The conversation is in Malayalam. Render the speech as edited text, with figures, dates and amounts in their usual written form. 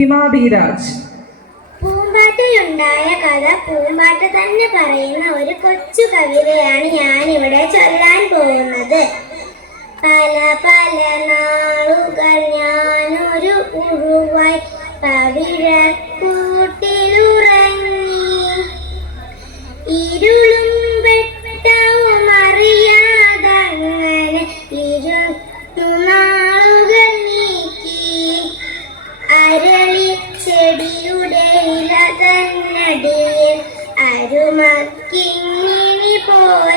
ഹിമാബിരാജ്. പൂമ്പാറ്റയുണ്ടായ കഥ പൂമ്പാറ്റ തന്നെ പറയുന്ന ഒരു കൊച്ചു കവിതയാണ് ഞാനിവിടെ ചൊല്ലാൻ പോകുന്നത്. പല പല നാളുകൾ ഞാനൊരു ഉറുവായി പവിഴക്കൂട്ടിലുറങ്ങി, ഇരുളും വെട്ടവും അറിയാതങ്ങനെ നാളുകൾ നീക്കി. അരളി ചെടിയുടെ ഇല തന്നടിയിൽ അരുമക്കിങ്ങിണി പോലെ